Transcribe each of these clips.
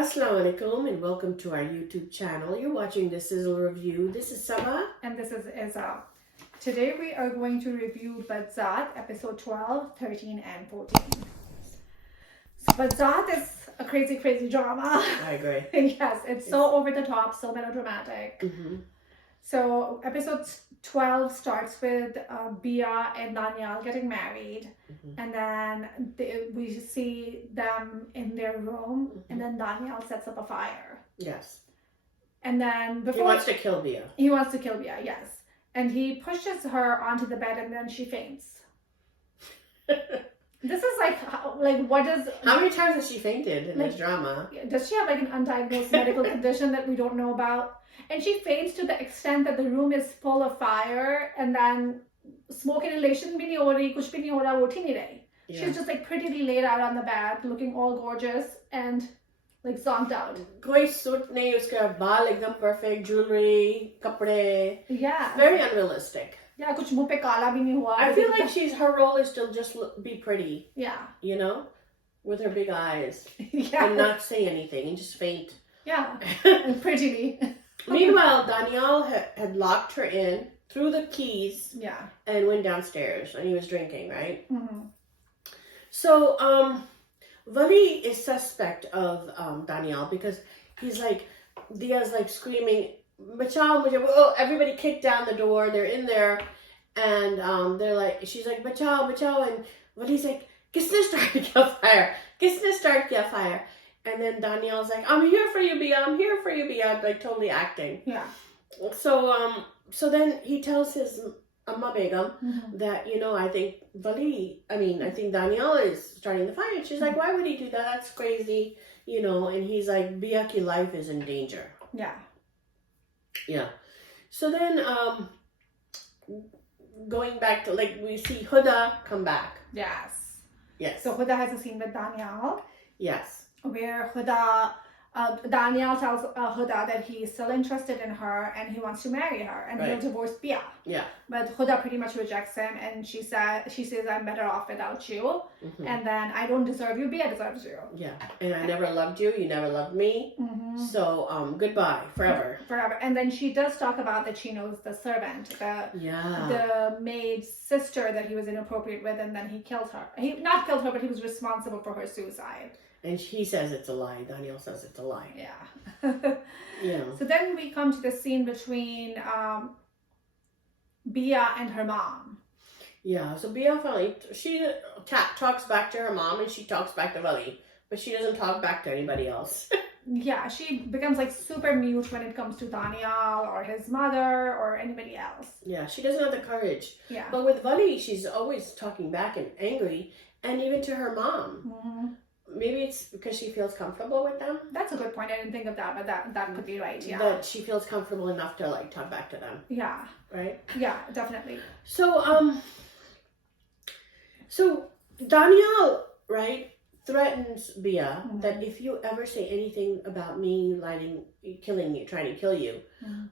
Assalamu alaikum and welcome to our YouTube channel. You're watching the Sizzle Review. This is Saba. And this is Izza. Today we are going to review Badzaat, episode 12, 13 and 14. So Badzaat is a crazy drama. I agree. Yes, it's so over the top, so melodramatic. Mm-hmm. So episode 12 starts with Bia and Daniel getting married. Mm-hmm. And then we see them in their room. Mm-hmm. And then Daniel sets up a fire. Yes. And then before... He wants to kill Bia. He wants to kill Bia, yes. And he pushes her onto the bed and then she faints. This is like what is... How many times has she fainted in this drama? Does she have like an undiagnosed medical condition that we don't know about? And she faints to the extent that the room is full of fire and then smoke inhalation bhi nahi ho rahi, kuch bhi nahi ho raha, wo uthi nahi rahi. She's just like prettily laid out on the bed, looking all gorgeous and like zonked out. Koi suit nahi, uska baal ekdam perfect, jewelry, kapde. Yeah. Very unrealistic. Yeah, kuch muh pe kala bhi nahi hua. I feel like her role is to just be pretty. Yeah. You know? With her big eyes. Yeah. And not say anything and just faint. Yeah. And prettily. Meanwhile, Daniel had locked her in, threw the keys, and went downstairs, and he was drinking, right? Mm-hmm. So, Wali is suspect of Daniel because he's like, Dia's like screaming, "Bachao mujhe!" Oh, everybody kicked down the door. They're in there, and they're like, she's like, "Bachao, bachao," and Wali's like, "Kisne started kiya fire? Kisne started kiya fire?" And then Daniel's like, "I'm here for you, Bia. I'm here for you, Bia." Like totally acting. Yeah. So then he tells his Amma Begum that, I think Daniel is starting the fire. And she's like, "Why would he do that? That's crazy." And he's like, "Bia ki life is in danger." Yeah. Yeah. So then going back to we see Huda come back. Yes. Yes. So Huda has a scene with Daniel. Yes. Where Daniel tells Huda that he's still interested in her and he wants to marry her and he'll divorce Bia. Yeah. But Huda pretty much rejects him and she says, "I'm better off without you." Mm-hmm. And then, "I don't deserve you, Bia deserves you." Yeah. And I never loved you never loved me. Mm-hmm. So goodbye forever. Forever. And then she does talk about that she knows the servant, the maid's sister that he was inappropriate with, and then he killed her. He not killed her, but he was responsible for her suicide. And he says it's a lie. Daniel says it's a lie. Yeah. Yeah. So then we come to the scene between Bia and her mom. Yeah. So Bia finally, she talks back to her mom and she talks back to Wali. But she doesn't talk back to anybody else. Yeah. She becomes super mute when it comes to Daniel or his mother or anybody else. Yeah. She doesn't have the courage. Yeah. But with Wali, she's always talking back and angry. And even to her mom. Mm-hmm. Maybe it's because she feels comfortable with them. That's a good point. I didn't think of that, but that could be right. Yeah. That she feels comfortable enough to talk back to them. Yeah. Right? Yeah, definitely. So Daniel, right, threatens Bia that if you ever say anything about me killing you, trying to kill you,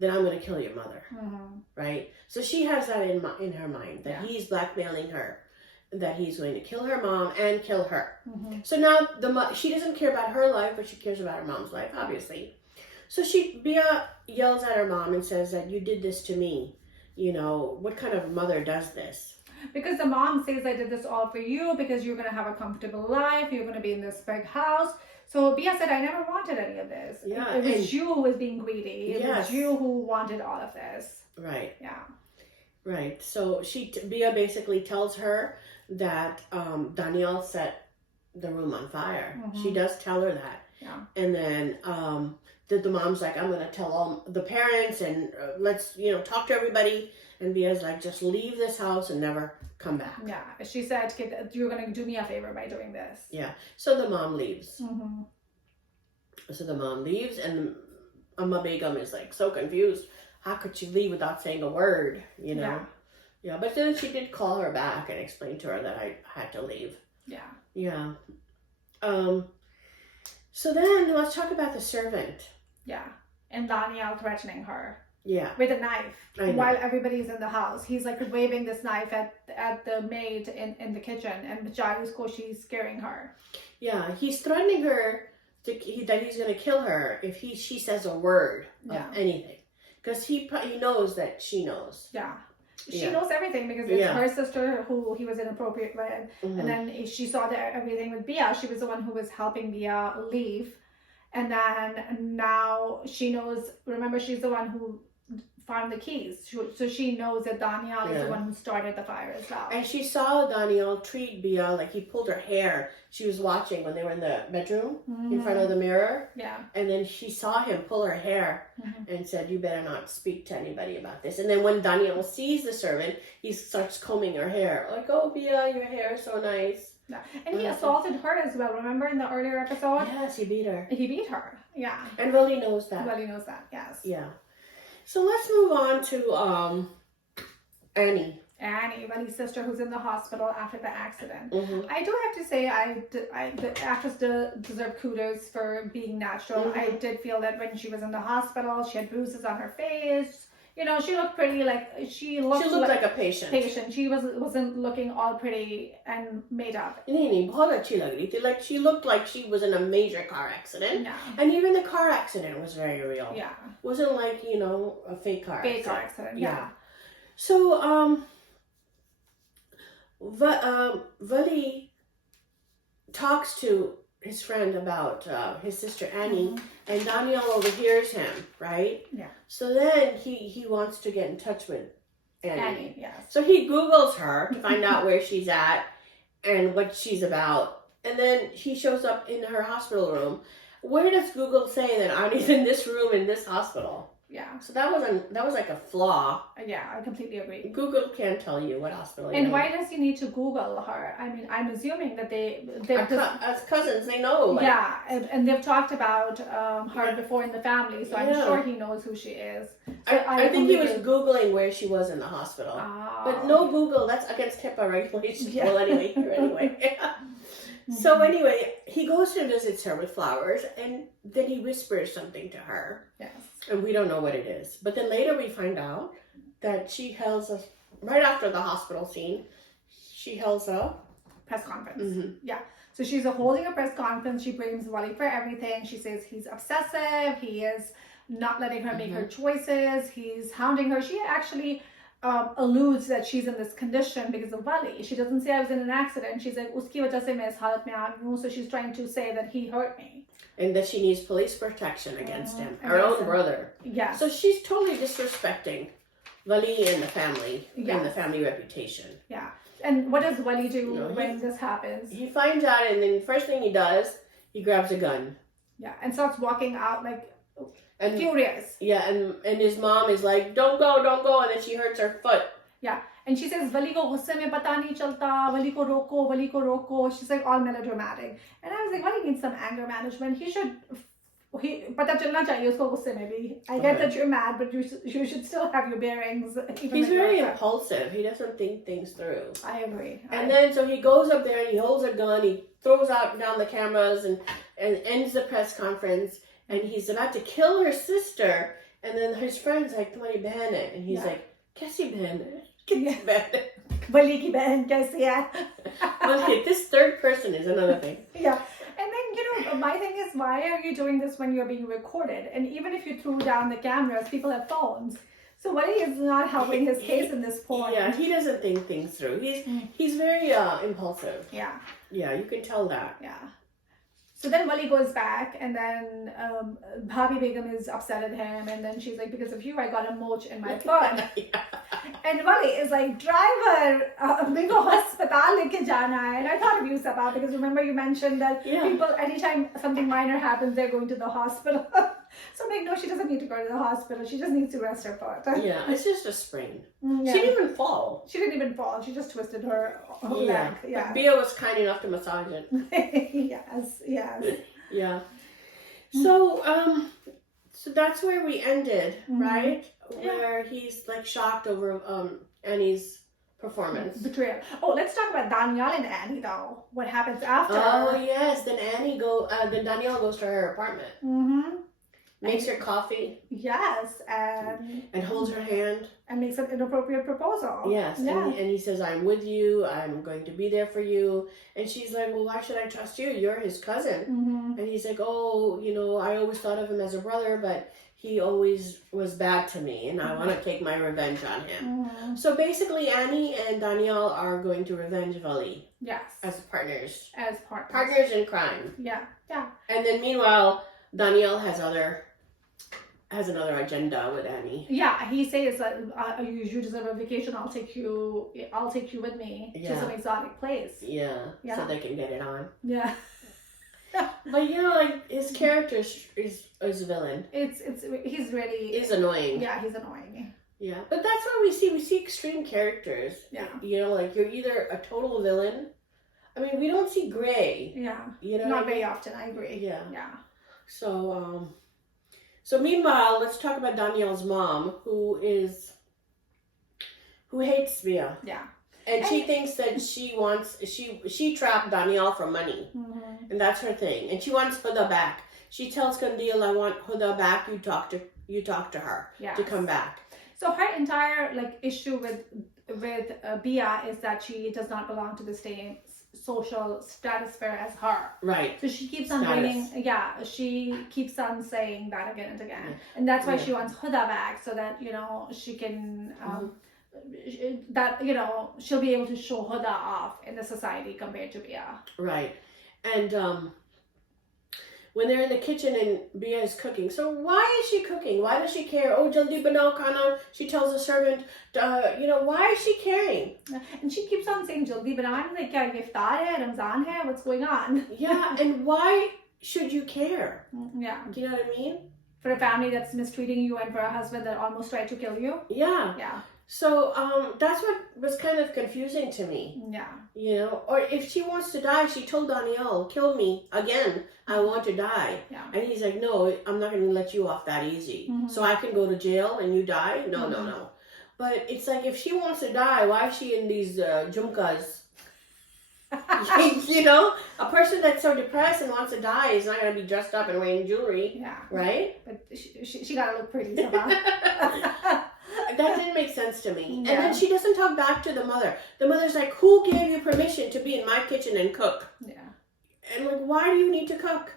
then I'm going to kill your mother. Mm-hmm. Right? So she has that in her mind that he's blackmailing her. That he's going to kill her mom and kill her. Mm-hmm. So now she doesn't care about her life, but she cares about her mom's life, obviously. So Bia yells at her mom and says that you did this to me. What kind of mother does this? Because the mom says, "I did this all for you because you're going to have a comfortable life. You're going to be in this big house." So Bia said, "I never wanted any of this. Yeah, it was you who was being greedy. It was you who wanted all of this." Right. Yeah. Right. So Bia basically tells her that Daniel set the room on fire. Mm-hmm. She does tell her that. Yeah. And then the mom's like, "I'm going to tell all the parents and let's, talk to everybody." And Bia's like, "Just leave this house and never come back." Yeah. She said, "You're going to do me a favor by doing this." Yeah. So the mom leaves. Mm-hmm. So the mom leaves and Amma Begum is so confused. How could she leave without saying a word, Yeah. Yeah, but then she did call her back and explain to her that I had to leave. Yeah. Yeah. So then let's talk about the servant. Yeah. And Daniel threatening her. Yeah. With a knife while everybody's in the house. He's waving this knife at the maid in the kitchen and Charu's she's scaring her. Yeah, he's threatening her that he's going to kill her if she says a word of anything. Because he knows that she knows. Yeah. She knows everything because it's her sister who he was inappropriate with. And then she saw everything with Bia. She was the one who was helping Bia leave. And then now she knows, remember, she's the one who found the keys. So she knows that Daniel is the one who started the fire as well. And she saw Daniel treat Bia like he pulled her hair. She was watching when they were in the bedroom in front of the mirror. Yeah. And then she saw him pull her hair and said, you better not speak to anybody about this. And then when Daniel sees the servant, he starts combing her hair. Like, oh, Bia, your hair is so nice. Yeah. And he assaulted her as well. Remember in the earlier episode? Yes, he beat her. He beat her. Yeah. And Wali knows that. Wali knows that, yes. Yeah. So let's move on to Annie. Annie, Wali's sister, who's in the hospital after the accident. I do have to say, the actress deserved kudos for being natural. I did feel that when she was in the hospital, she had bruises on her face. You know, she looked pretty, she looked like a patient. She wasn't looking all pretty and made up. Like she looked like she was in a major car accident. Yeah. And even the car accident was very real. Yeah. Wasn't like, a fake car accident. Car accident, yeah. So, Wali talks to his friend about his sister Annie, and Daniel overhears him, right? Yeah. So then he wants to get in touch with Annie. Yes. So he Googles her to find out where she's at and what she's about. And then he shows up in her hospital room. Where does Google say that Annie's in this room in this hospital? Yeah. So that was like a flaw. Yeah, I completely agree. Google can't tell you what hospital you're in. in. Why does he need to Google her? I mean, I'm assuming that as cousins, they know. Yeah, and they've talked about her before in the family, so I'm sure he knows who she is. So I think he was Googling where she was in the hospital. But no Google, that's against HIPAA regulations. Yeah. Well, anyway. So anyway, he goes and visits her with flowers, and then he whispers something to her. Yes. And we don't know what it is. But then later we find out that she holds a, right after the hospital scene, she holds a press conference. Yeah. So she's holding a press conference. She blames Wali for everything. She says he's obsessive. He is not letting her make her choices. He's hounding her. She actually alludes that she's in this condition because of Wali. She doesn't say I was in an accident. She's like, uski wajah se main is halat mein aa gayi hu. So she's trying to say that he hurt me. And that she needs police protection against him. Her own brother. Yeah. So she's totally disrespecting Wali and the family and the family reputation. Yeah. And what does Wali do when this happens? He finds out, and then first thing he does, he grabs a gun. Yeah, and starts walking out furious. Yeah, and his mom is like, don't go, and then she hurts her foot. Yeah, and she says, Wali ko gusse mein pata nahi chalta, Wali ko roko. She's like all melodramatic. And I was like, Wali needs some anger management. Pata chalna chahiye usko gusse mein bhi. I get that you're mad, but you should still have your bearings. He's very impulsive. He doesn't think things through. I agree. And then so he goes up there and he holds a gun. He throws down the cameras and ends the press conference. And he's about to kill her sister. And then his friend's like, tumhari behan hai. And he's like, kaisi behan hai? Kaisi behan hai? Wali ki behan kaisi hai? Well, this third person is another thing. Yeah. And then, my thing is, why are you doing this when you're being recorded? And even if you threw down the cameras, people have phones. So Wali is not helping his case in this point. Yeah, he doesn't think things through. He's very impulsive. Yeah. Yeah, you can tell that. Yeah. So then Wali goes back, and then Bhabi Begum is upset at him, and then she's like, because of you, I got a moch in my foot. And Wali is like, driver, meko hospital leke jana hai. And I thought of you, Saba, because remember you mentioned that people, anytime something minor happens, they're going to the hospital. So I'm like, no, she doesn't need to go to the hospital. She just needs to rest her foot. Yeah, it's just a sprain. Yeah. She didn't even fall. She didn't even fall. She just twisted her leg. Yeah. Bia was kind enough to massage it. Yes. Yeah. So, so that's where we ended, right? Where he's like shocked over Annie's performance. Betrayal. Oh, let's talk about Daniel and Annie though. What happens after? Oh yes, then Danielle goes to her apartment. makes her coffee. Yes, and holds her hand. And makes an inappropriate proposal. Yes, and he says, I'm with you, I'm going to be there for you. And she's like, well, why should I trust you? You're his cousin. And he's like, oh, I always thought of him as a brother, but he always was bad to me, and I want to take my revenge on him. So basically, Annie and Daniel are going to revenge Wali. Yes. As partners. As partners. Partners in crime. Yeah. And then meanwhile, Daniel has another agenda with Annie. Yeah, he says, you deserve a vacation. I'll take you with me to some exotic place. Yeah. So they can get it on. Yeah. But his character is a villain. He's really annoying. Yeah, he's annoying. Yeah, but that's what we see extreme characters. Yeah. Like you're either a total villain. I mean, we don't see gray. Yeah. Not very often, I agree. Yeah. So meanwhile, let's talk about Daniel's mom, who hates Bia. Yeah. And she thinks that she trapped Daniel for money. And that's her thing. And she wants Huda back. She tells Kandil, I want Huda back. You talk to her to come back. So her entire issue with Bia is that she does not belong to the same social stratosphere as her. Right. So she keeps on she keeps on saying that again and again. Yeah. And that's why she wants Huda back, so that, she can she'll be able to show Huda off in the society compared to Bia. Right. And when they're in the kitchen and Bia is cooking. So why is she cooking? Why does she care? Oh, jaldi banao khana. She tells the servant, why is she caring? And she keeps on saying, jaldi banao. I'm like, kya iftar hai, Ramzan hai, what's going on? Yeah, and why should you care? Yeah. Do you know what I mean? For a family that's mistreating you and for a husband that almost tried to kill you? Yeah. Yeah. So that's what was kind of confusing to me. Yeah. Or if she wants to die, she told Daniel, kill me again. I want to die. Yeah. And he's like, no, I'm not going to let you off that easy. So I can go to jail and you die? No. But it's like, if she wants to die, why is she in these jumkas? A person that's so depressed and wants to die is not going to be dressed up and wearing jewelry. Yeah. Right? But she got to look pretty somehow. That didn't make sense to me. Yeah. And then she doesn't talk back to the mother. The mother's like, who gave you permission to be in my kitchen and cook? Yeah. And why do you need to cook?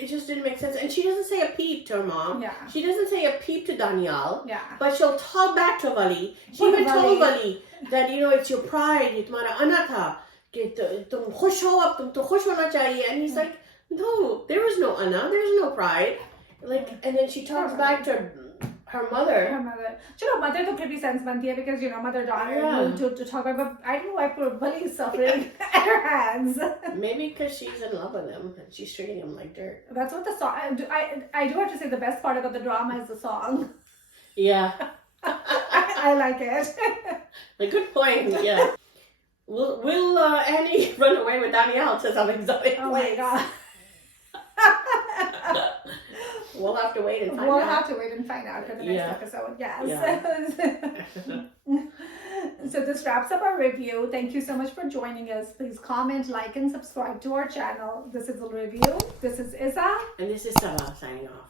It just didn't make sense. And she doesn't say a peep to her mom. Yeah. She doesn't say a peep to Daniel. Yeah. But she'll talk back to Wali. She even told Wali that, it's your pride, ये तुम्हारा अना था, कि तुम खुश हो, अब तुम तो खुश होना चाहिए. And he's like, no, there is no ana, there is no pride. And then she talks back to her mother. Mother to pretty sense banti hai, because mother-daughter to talk about. I don't know why poor Wali is suffering at her hands. Maybe because she's in love with him and she's treating him like dirt. That's what the song. I do have to say the best part about the drama is the song. Yeah. I like it. Good point. Yeah. Will Annie run away with Daniel to some exotic place? Oh my god. We'll have to wait and find out. We'll have to wait and find out for the next episode. Yes. Yeah. So this wraps up our review. Thank you so much for joining us. Please comment, like, and subscribe to our channel. This is a review. This is Isa. And this is Saba signing off.